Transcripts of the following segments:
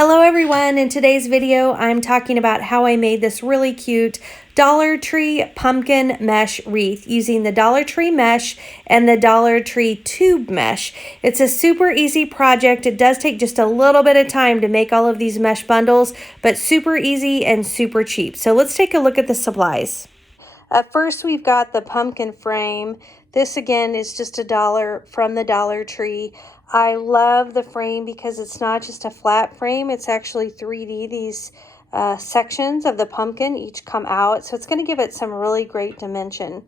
Hello everyone, in today's video I'm talking about how I made this really cute Dollar Tree pumpkin mesh wreath using the Dollar Tree mesh and the Dollar Tree tube mesh. It's a super easy project. It does take just a little bit of time to make all of these mesh bundles, but super easy and super cheap. So let's take a look at the supplies. First we've got the pumpkin frame. This again is just $1 from the Dollar Tree. I love the frame because it's not just a flat frame, it's actually 3D. These sections of the pumpkin each come out, so it's going to give it some really great dimension.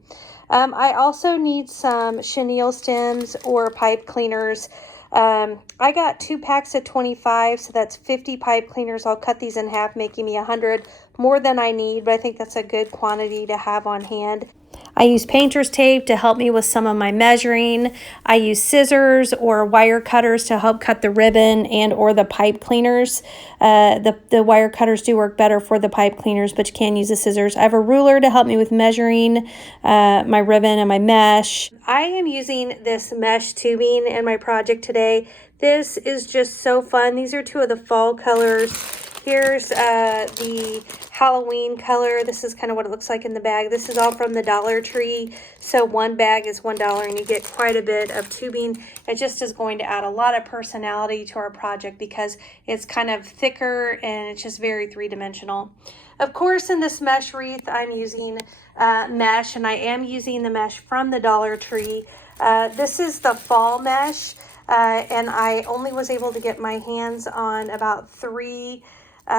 I also need some chenille stems or pipe cleaners. I got 2 packs of 25, so that's 50 pipe cleaners. I'll cut these in half, making me 100, more than I need, but I think that's a good quantity to have on hand. I use painter's tape to help me with some of my measuring. I use scissors or wire cutters to help cut the ribbon and or the pipe cleaners. The wire cutters do work better for the pipe cleaners, but you can use the scissors. I have a ruler to help me with measuring my ribbon and my mesh. I am using this mesh tubing in my project today. This is just so fun. These are 2 of the fall colors. Here's the Halloween color. This is kind of what it looks like in the bag. This is all from the Dollar Tree. So 1 bag is $1 and you get quite a bit of tubing. It just is going to add a lot of personality to our project because it's kind of thicker and it's just very 3-dimensional. Of course, in this mesh wreath, I'm using mesh, and I am using the mesh from the Dollar Tree. This is the fall mesh, and I only was able to get my hands on about 3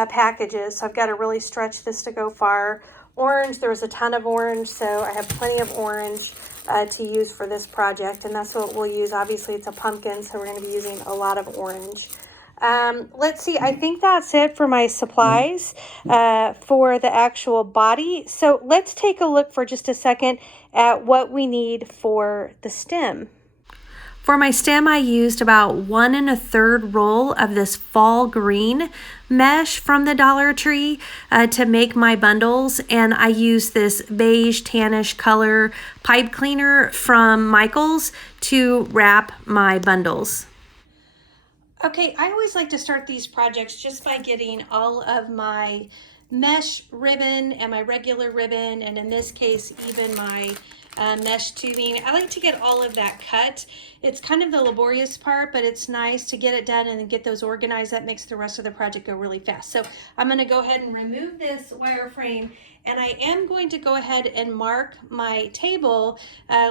packages, so I've got to really stretch this to go far. Orange, there was a ton of orange, so I have plenty of orange to use for this project, and that's what we'll use. Obviously it's a pumpkin, so we're going to be using a lot of orange. Let's see, I think that's it for my supplies for the actual body. So let's take a look for just a second at what we need for the stem. For my stem, I used about 1 1/3 roll of this fall green mesh from the Dollar Tree to make my bundles, and I used this beige tannish color pipe cleaner from Michaels to wrap my bundles. Okay, I always like to start these projects just by getting all of my mesh ribbon and my regular ribbon, and in this case even my mesh tubing. I like to get all of that cut. It's kind of the laborious part, but it's nice to get it done and then get those organized. That makes the rest of the project go really fast. So I'm going to go ahead and remove this wireframe, and I am going to go ahead and mark my table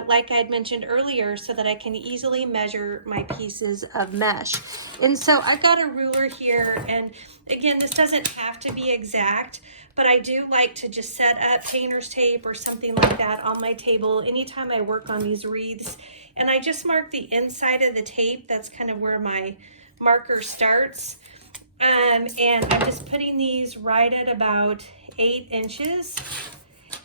like I had mentioned earlier so that I can easily measure my pieces of mesh. And so I've got a ruler here, and again, this doesn't have to be exact, but I do like to just set up painter's tape or something like that on my table anytime I work on these wreaths. And I just mark the inside of the tape. That's kind of where my marker starts. And I'm just putting these right at about 8 inches.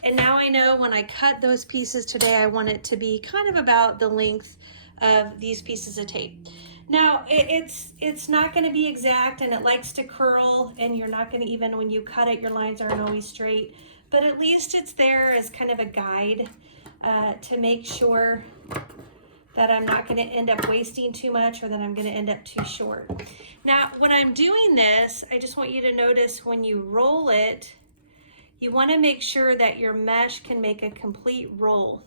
And now I know when I cut those pieces today, I want it to be kind of about the length of these pieces of tape. Now it's not going to be exact, and it likes to curl, and you're not going to, even when you cut it, your lines aren't always straight, but at least it's there as kind of a guide to make sure that I'm not going to end up wasting too much or that I'm going to end up too short. Now when I'm doing this, I just want you to notice when you roll it, you want to make sure that your mesh can make a complete roll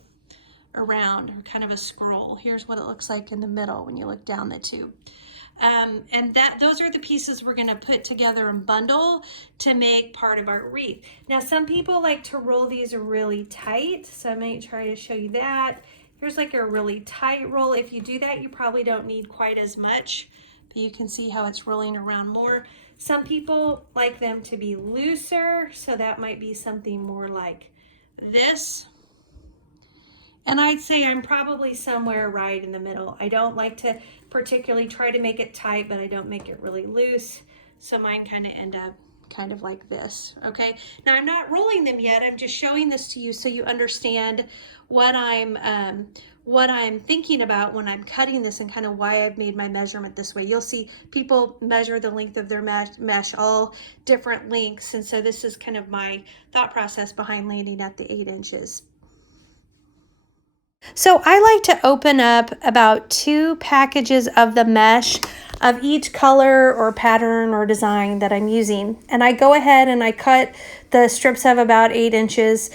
around, or kind of a scroll. Here's what it looks like in the middle when you look down the tube. And those are the pieces we're going to put together and bundle to make part of our wreath. Now some people like to roll these really tight, so I might try to show you that. Here's like a really tight roll. If you do that, you probably don't need quite as much, but you can see how it's rolling around more. Some people like them to be looser, so that might be something more like this. And I'd say I'm probably somewhere right in the middle. I don't like to particularly try to make it tight, but I don't make it really loose. So mine kind of end up kind of like this, okay? Now I'm not rolling them yet. I'm just showing this to you so you understand what I'm thinking about when I'm cutting this and kind of why I've made my measurement this way. You'll see people measure the length of their mesh all different lengths. And so this is kind of my thought process behind landing at the 8 inches. So I like to open up about 2 packages of the mesh. of each color or pattern or design that I'm using. And I go ahead and I cut the strips of about 8 inches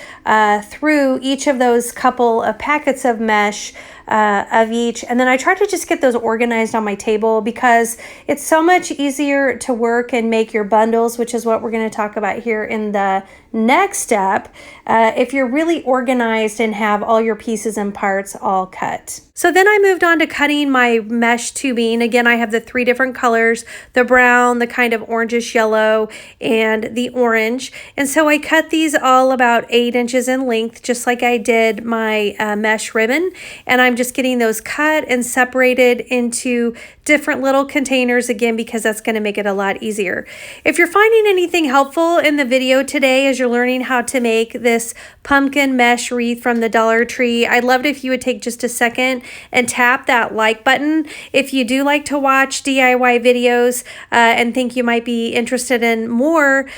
through each of those couple of packets of mesh of each. And then I try to just get those organized on my table because it's so much easier to work and make your bundles, which is what we're going to talk about here in the next step, if you're really organized and have all your pieces and parts all cut. So then I moved on to cutting my mesh tubing. Again, I have the 3 different colors, the brown, the kind of orangish yellow, and the orange. And so I cut these all about 8 inches in length, just like I did my mesh ribbon. And I'm just getting those cut and separated into different little containers, again, because that's going to make it a lot easier. If you're finding anything helpful in the video today as you're learning how to make this pumpkin mesh wreath from the Dollar Tree, I'd love it if you would take just a second and tap that like button. If you do like to watch DIY videos and think you might be interested in more,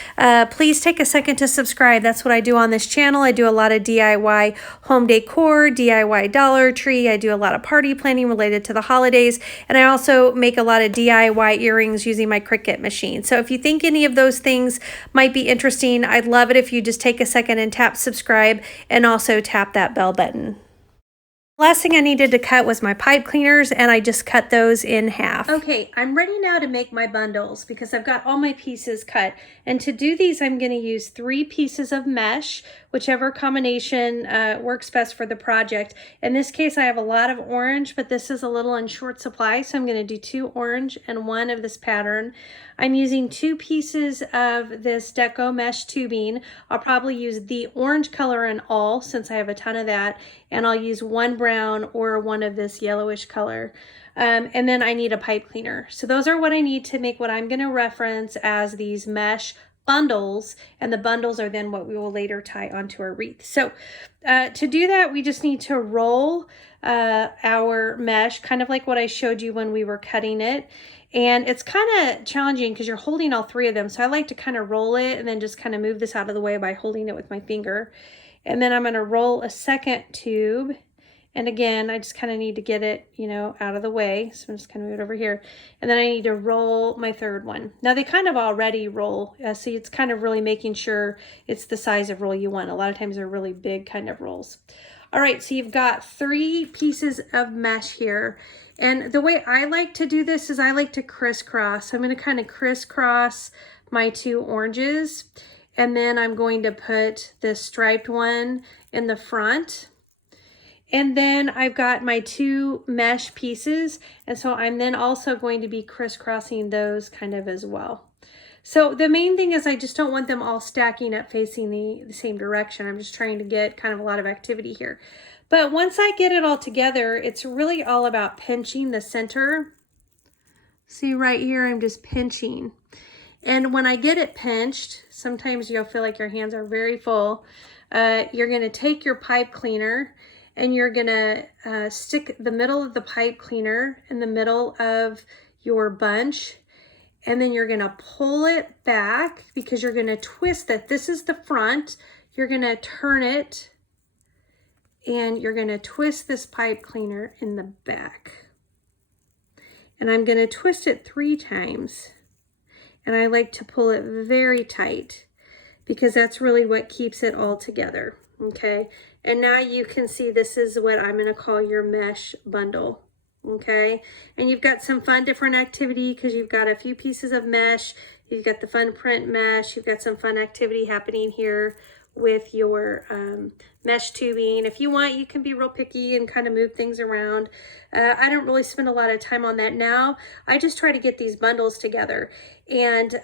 please take a second to subscribe. That's what I do on this channel. I do a lot of DIY home decor, DIY Dollar Tree. I do a lot of party planning related to the holidays, and I also make a lot of DIY earrings using my Cricut machine. So if you think any of those things might be interesting, I'd love it if you just take a second and tap subscribe and also tap that bell button. Last thing I needed to cut was my pipe cleaners, and I just cut those in half. Okay, I'm ready now to make my bundles because I've got all my pieces cut. And to do these, I'm going to use 3 pieces of mesh, whichever combination works best for the project. In this case, I have a lot of orange, but this is a little in short supply, so I'm going to do 2 orange and 1 of this pattern. I'm using 2 pieces of this Deco mesh tubing. I'll probably use the orange color in all since I have a ton of that, and I'll use 1 brown or 1 of this yellowish color. And then I need a pipe cleaner. So those are what I need to make what I'm going to reference as these mesh bundles, and the bundles are then what we will later tie onto our wreath. So to do that, we just need to roll our mesh, kind of like what I showed you when we were cutting it. And it's kind of challenging because you're holding all 3 of them. So I like to kind of roll it and then just kind of move this out of the way by holding it with my finger. And then I'm going to roll a second tube. And again, I just kind of need to get it, you know, out of the way. So I'm just kind of move it over here. And then I need to roll my 3rd one. Now they kind of already roll. So it's kind of really making sure it's the size of roll you want. A lot of times they're really big kind of rolls. All right, so you've got 3 pieces of mesh here. And the way I like to do this is I like to crisscross. So I'm going to kind of crisscross my 2 oranges. And then I'm going to put this striped one in the front. And then I've got my 2 mesh pieces. And so I'm then also going to be crisscrossing those kind of as well. So the main thing is I just don't want them all stacking up facing the same direction. I'm just trying to get kind of a lot of activity here. But once I get it all together, it's really all about pinching the center. See right here, I'm just pinching. And when I get it pinched, sometimes you'll feel like your hands are very full. You're going to take your pipe cleaner and you're going to stick the middle of the pipe cleaner in the middle of your bunch. And then you're going to pull it back because you're going to twist it. This is the front. You're going to turn it and you're going to twist this pipe cleaner in the back. And I'm going to twist it 3 times. And I like to pull it very tight because that's really what keeps it all together. Okay. And now you can see this is what I'm going to call your mesh bundle. Okay. And you've got some fun different activity because you've got a few pieces of mesh. You've got the fun print mesh. You've got some fun activity happening here with your mesh tubing. If you want, you can be real picky and kind of move things around. I don't really spend a lot of time on that now. I just try to get these bundles together. And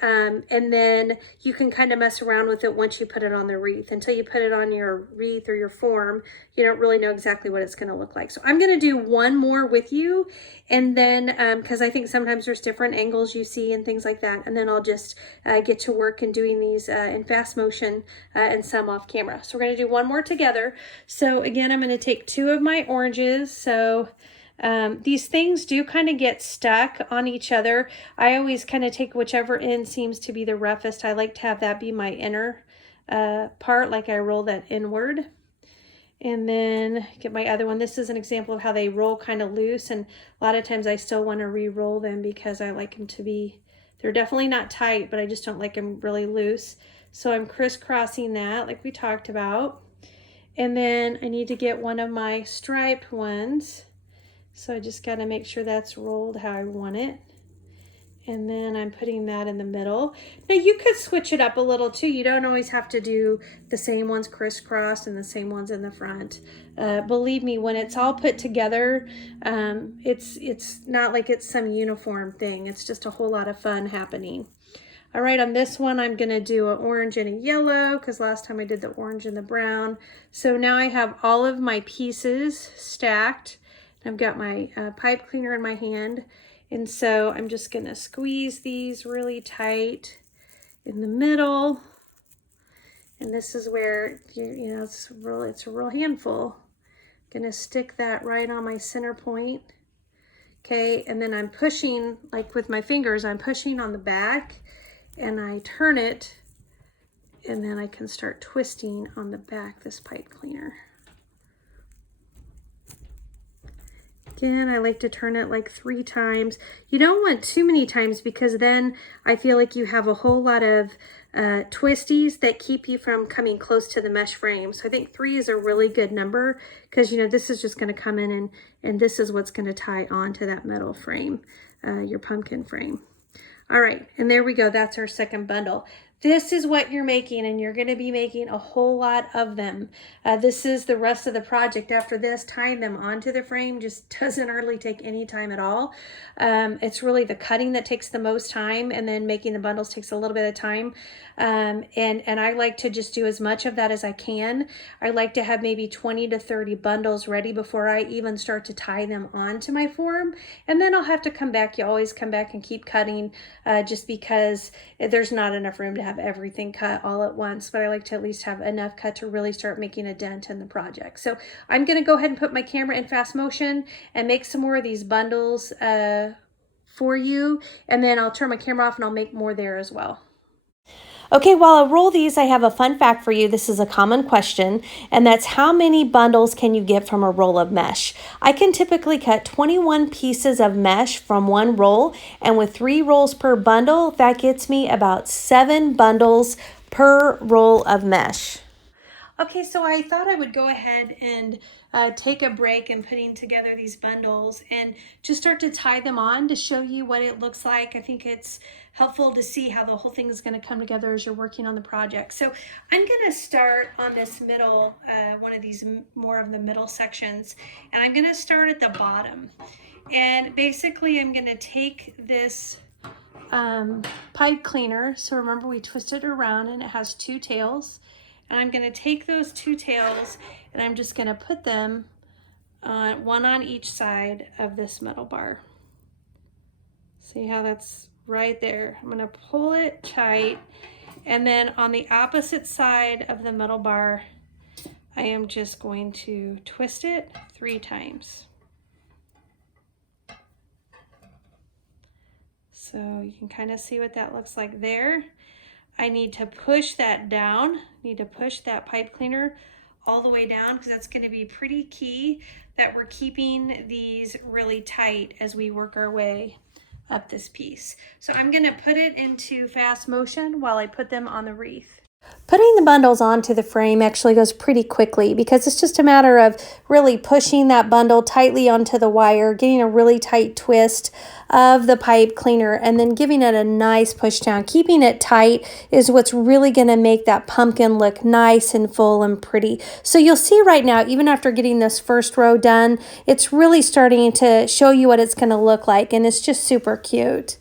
then you can kind of mess around with it once you put it on the wreath. Until you put it on your wreath or your form, you don't really know exactly what it's going to look like. So I'm going to do one more with you. And then, because I think sometimes there's different angles you see and things like that. And then I'll just get to work and doing these in fast motion and some off camera. So we're going to do one more together. So again, I'm going to take 2 of my oranges. So these things do kind of get stuck on each other. I always kind of take whichever end seems to be the roughest. I like to have that be my inner part, like I roll that inward. And then get my other one. This is an example of how they roll kind of loose, and a lot of times I still want to re-roll them because I like them to be, they're definitely not tight, but I just don't like them really loose. So I'm crisscrossing that like we talked about. And then I need to get one of my striped ones. So I just got to make sure that's rolled how I want it. And then I'm putting that in the middle. Now you could switch it up a little too. You don't always have to do the same ones crisscrossed and the same ones in the front. Believe me, when it's all put together, it's not like it's some uniform thing. It's just a whole lot of fun happening. All right, on this one, I'm gonna do an orange and a yellow because last time I did the orange and the brown. So now I have all of my pieces stacked. I've got my pipe cleaner in my hand. And so I'm just gonna squeeze these really tight in the middle. And this is where, you know, it's a real handful. Gonna stick that right on my center point. Okay, and then I'm pushing, like with my fingers, I'm pushing on the back and I turn it, and then I can start twisting on the back this pipe cleaner. Again, I like to turn it like 3 times. You don't want too many times because then I feel like you have a whole lot of twisties that keep you from coming close to the mesh frame. So I think 3 is a really good number because, you know, this is just going to come in and this is what's going to tie onto that metal frame, your pumpkin frame. All right, and there we go. That's our second bundle. This is what you're making, and you're going to be making a whole lot of them. This is the rest of the project. After this, tying them onto the frame just doesn't hardly take any time at all. It's really the cutting that takes the most time, and then making the bundles takes a little bit of time. And I like to just do as much of that as I can. I like to have maybe 20 to 30 bundles ready before I even start to tie them onto my form. And then I'll have to come back. You always come back and keep cutting just because there's not enough room to have everything cut all at once, but I like to at least have enough cut to really start making a dent in the project. So I'm going to go ahead and put my camera in fast motion and make some more of these bundles for you, and then I'll turn my camera off and I'll make more there as well. Okay, while I roll these, I have a fun fact for you. This is a common question, and that's how many bundles can you get from a roll of mesh? I can typically cut 21 pieces of mesh from one roll, and with 3 rolls per bundle, that gets me about 7 bundles per roll of mesh. Okay, so I thought I would go ahead and take a break in putting together these bundles and just start to tie them on to show you what it looks like. I think it's helpful to see how the whole thing is going to come together as you're working on the project. So I'm going to start on this middle, one of these more of the middle sections, and I'm going to start at the bottom. And basically I'm going to take this pipe cleaner. So remember, we twisted it around and it has 2 tails. And I'm going to take those 2 tails and I'm just going to put them one on each side of this metal bar. See how that's right there? I'm going to pull it tight, and then on the opposite side of the metal bar, I am just going to twist it 3 times. So you can kind of see what that looks like there. I need to push that down, need to push that pipe cleaner all the way down because that's going to be pretty key that we're keeping these really tight as we work our way up this piece. So I'm going to put it into fast motion while I put them on the wreath. Putting the bundles onto the frame actually goes pretty quickly because it's just a matter of really pushing that bundle tightly onto the wire, getting a really tight twist of the pipe cleaner, and then giving it a nice push down. Keeping it tight is what's really going to make that pumpkin look nice and full and pretty. So you'll see right now, even after getting this first row done, it's really starting to show you what it's going to look like, and it's just super cute.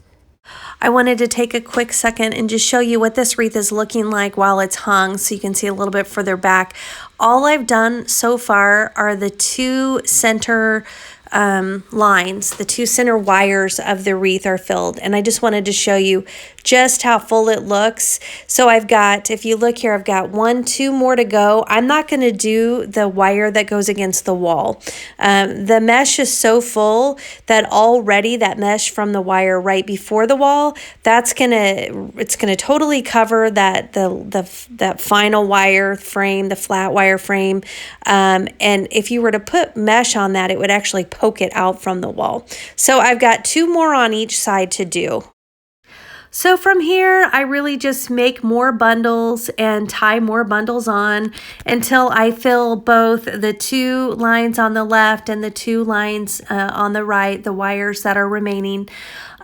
I wanted to take a quick second and just show you what this wreath is looking like while it's hung so you can see a little bit further back. All I've done so far are the 2 center lines, the 2 center wires of the wreath are filled, and I just wanted to show you just how full it looks. So I've got, if you look here, I've got 2 more to go. I'm not going to do the wire that goes against the wall. The mesh is so full that already that mesh from the wire right before the wall, it's gonna totally cover that final wire frame, the flat wire frame. And if you were to put mesh on that, it would actually poke it out from the wall. So I've got 2 more on each side to do. So from here, I really just make more bundles and tie more bundles on until I fill both the 2 lines on the left and the 2 lines on the right, the wires that are remaining.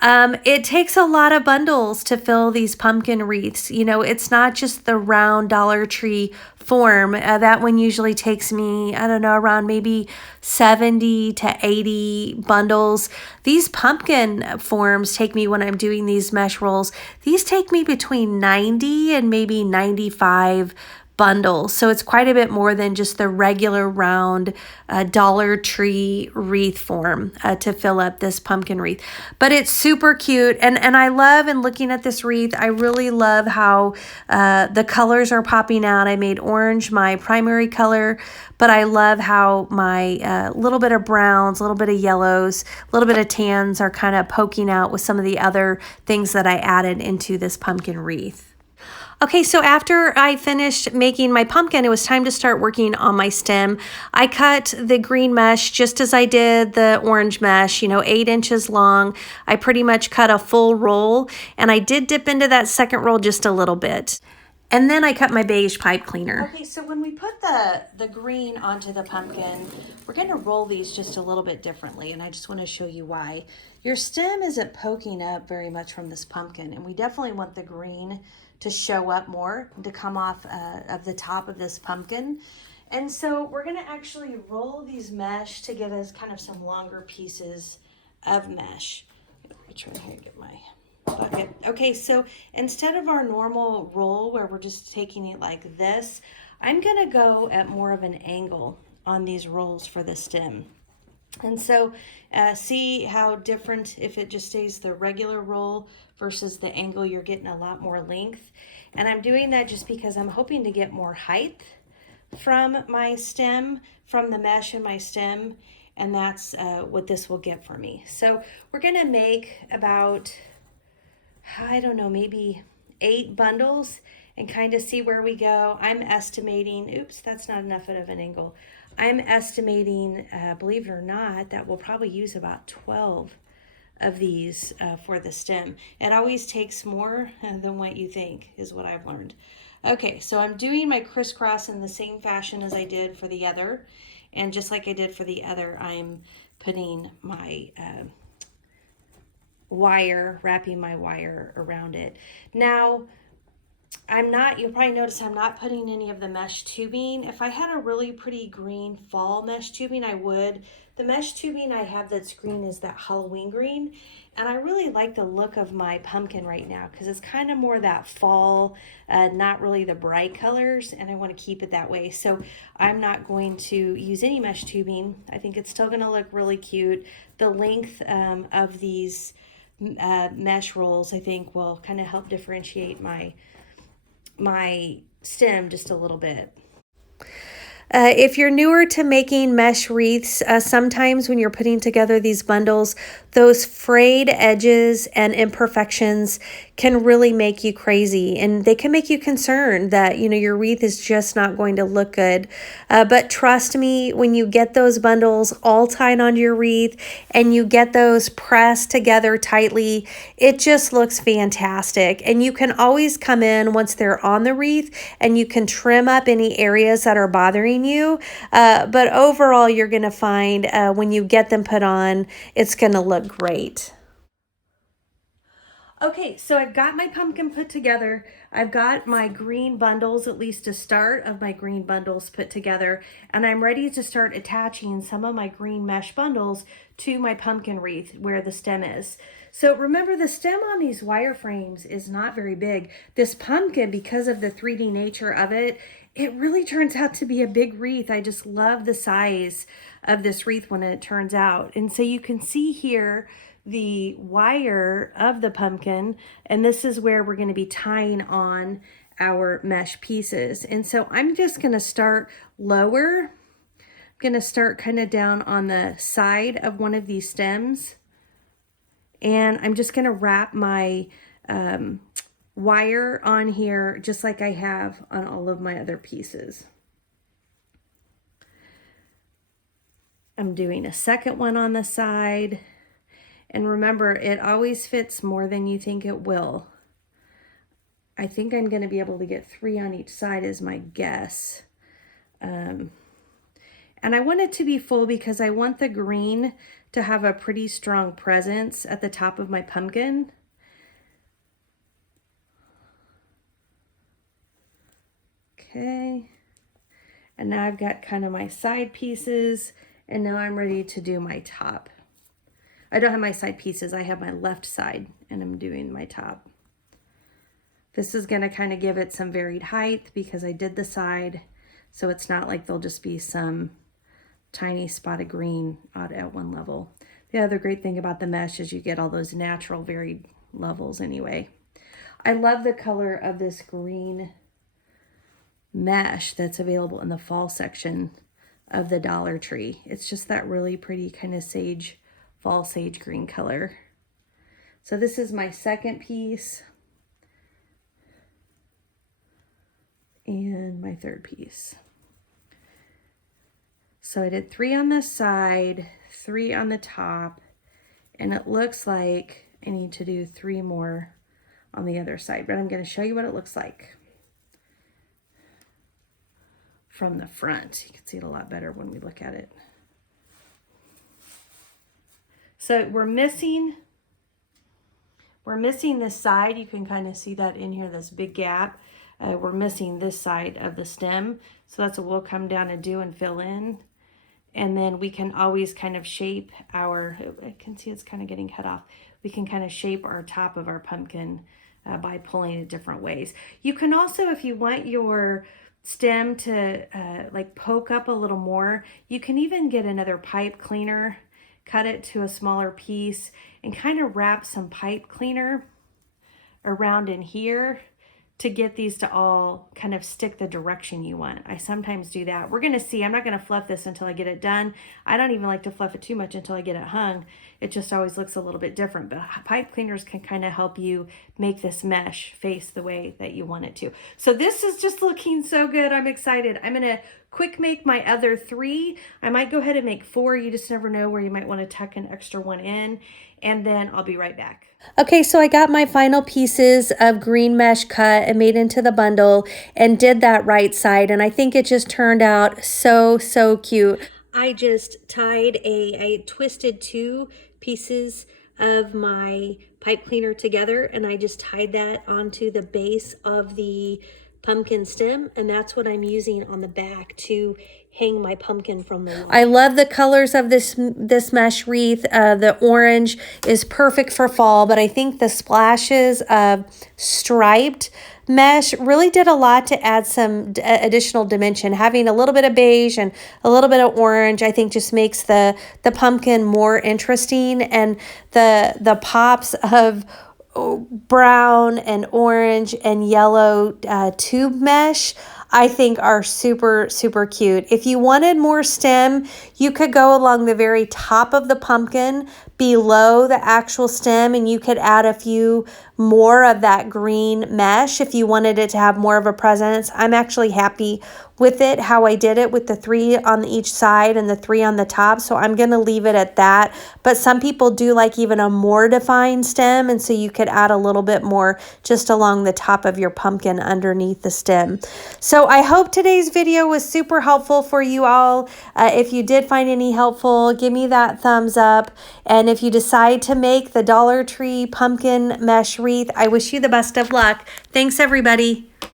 It takes a lot of bundles to fill these pumpkin wreaths. You know, it's not just the round Dollar Tree form. That one usually takes me, I don't know, around maybe 70 to 80 bundles. These pumpkin forms take me, when I'm doing these mesh rolls, these take me between 90 and maybe 95 bundles. So it's quite a bit more than just the regular round Dollar Tree wreath form to fill up this pumpkin wreath. But it's super cute. And I love, in looking at this wreath, I really love how the colors are popping out. I made orange my primary color, but I love how my little bit of browns, a little bit of yellows, a little bit of tans are kind of poking out with some of the other things that I added into this pumpkin wreath. Okay, so after I finished making my pumpkin, it was time to start working on my stem. I cut the green mesh just as I did the orange mesh, 8 inches long. I pretty much cut a full roll, and I did dip into that second roll just a little bit. And then I cut my beige pipe cleaner. Okay, so when we put the green onto the pumpkin, we're going to roll these just a little bit differently, and I just want to show you why. Your stem isn't poking up very much from this pumpkin, and we definitely want the green to show up more, to come off of the top of this pumpkin. And so we're going to actually roll these mesh to give us kind of some longer pieces of mesh. I'll try to get my bucket. Okay, so instead of our normal roll where we're just taking it like this, I'm going to go at more of an angle on these rolls for the stem. And so see how different if it just stays the regular roll versus the angle, you're getting a lot more length. And I'm doing that just because I'm hoping to get more height from my stem, from the mesh in my stem, and that's what this will get for me. So we're gonna make about, I don't know, maybe 8 bundles and kind of see where we go. I'm estimating, oops, that's not enough of an angle. I'm estimating, believe it or not, that we'll probably use about 12 of these for the stem. It always takes more than what you think, is what I've learned. Okay, so I'm doing my crisscross in the same fashion as I did for the other. And just like I did for the other, I'm putting my wrapping my wire around it. Now, you'll probably notice I'm not putting any of the mesh tubing. If I had a really pretty green fall mesh tubing, I would. The mesh tubing I have that's green is that Halloween green. And I really like the look of my pumpkin right now because it's kind of more that fall, not really the bright colors, and I want to keep it that way. So I'm not going to use any mesh tubing. I think it's still going to look really cute. The length of these mesh rolls, I think, will kind of help differentiate my stem just a little bit. If you're newer to making mesh wreaths, sometimes when you're putting together these bundles, those frayed edges and imperfections can really make you crazy, and they can make you concerned that your wreath is just not going to look good. But trust me, when you get those bundles all tied onto your wreath and you get those pressed together tightly, it just looks fantastic. And you can always come in once they're on the wreath and you can trim up any areas that are bothering you. But overall, you're going to find when you get them put on, it's going to look great. Okay, so I've got my pumpkin put together. I've got my green bundles, at least a start of my green bundles put together, and I'm ready to start attaching some of my green mesh bundles to my pumpkin wreath where the stem is. So remember, the stem on these wire frames is not very big. This pumpkin, because of the 3D nature of it, it really turns out to be a big wreath. I just love the size of this wreath when it turns out. And so you can see here the wire of the pumpkin, and this is where we're going to be tying on our mesh pieces. And so I'm just going to start lower. I'm going to start kind of down on the side of one of these stems, and I'm just going to wrap my wire on here just like I have on all of my other pieces. I'm doing a second one on the side. And remember, it always fits more than you think it will. I think I'm going to be able to get 3 on each side is my guess. And I want it to be full because I want the green to have a pretty strong presence at the top of my pumpkin. Okay. And now I've got kind of my side pieces, and now I'm ready to do my top. I don't have my side pieces, I have my left side, and I'm doing my top. This is going to kind of give it some varied height because I did the side, so it's not like there'll just be some tiny spot of green out at one level. The other great thing about the mesh is you get all those natural varied levels anyway. I love the color of this green mesh that's available in the fall section of the Dollar Tree. It's just that really pretty kind of sage, fall sage green color. So this is my second piece and my third piece. So I did 3 on this side, 3 on the top, and it looks like I need to do 3 more on the other side, but I'm going to show you what it looks like from the front. You can see it a lot better when we look at it. So we're missing this side. You can kind of see that in here, this big gap. We're missing this side of the stem. So that's what we'll come down and do and fill in. And then we can always kind of shape our, I can see it's kind of getting cut off. We can kind of shape our top of our pumpkin by pulling it different ways. You can also, if you want your stem to like poke up a little more, you can even get another pipe cleaner, cut it to a smaller piece, and kind of wrap some pipe cleaner around in here to get these to all kind of stick the direction you want. I sometimes do that. We're gonna see, I'm not gonna fluff this until I get it done. I don't even like to fluff it too much until I get it hung. It just always looks a little bit different, but pipe cleaners can kind of help you make this mesh face the way that you want it to. So this is just looking so good. I'm excited. I'm gonna quick make my other 3. I might go ahead and make 4. You just never know where you might want to tuck an extra one in, and then I'll be right back. Okay, so I got my final pieces of green mesh cut and made into the bundle and did that right side, and I think it just turned out so cute. I just tied I twisted 2 pieces of my pipe cleaner together, and I just tied that onto the base of the pumpkin stem, and that's what I'm using on the back to hang my pumpkin from the wall. I love the colors of this mesh wreath. The orange is perfect for fall, but I think the splashes of striped mesh really did a lot to add some additional dimension. Having a little bit of beige and a little bit of orange, I think, just makes the pumpkin more interesting, and the pops of brown and orange and yellow tube mesh, I think, are super cute. If you wanted more stem, you could go along the very top of the pumpkin below the actual stem, and you could add a few more of that green mesh if you wanted it to have more of a presence. I'm actually happy with it, how I did it with the 3 on each side and the 3 on the top, so I'm going to leave it at that. But some people do like even a more defined stem, and so you could add a little bit more just along the top of your pumpkin underneath the stem. So I hope today's video was super helpful for you all. If you did find any helpful, give me that thumbs up. And if you decide to make the Dollar Tree pumpkin mesh wreath, I wish you the best of luck. Thanks, everybody.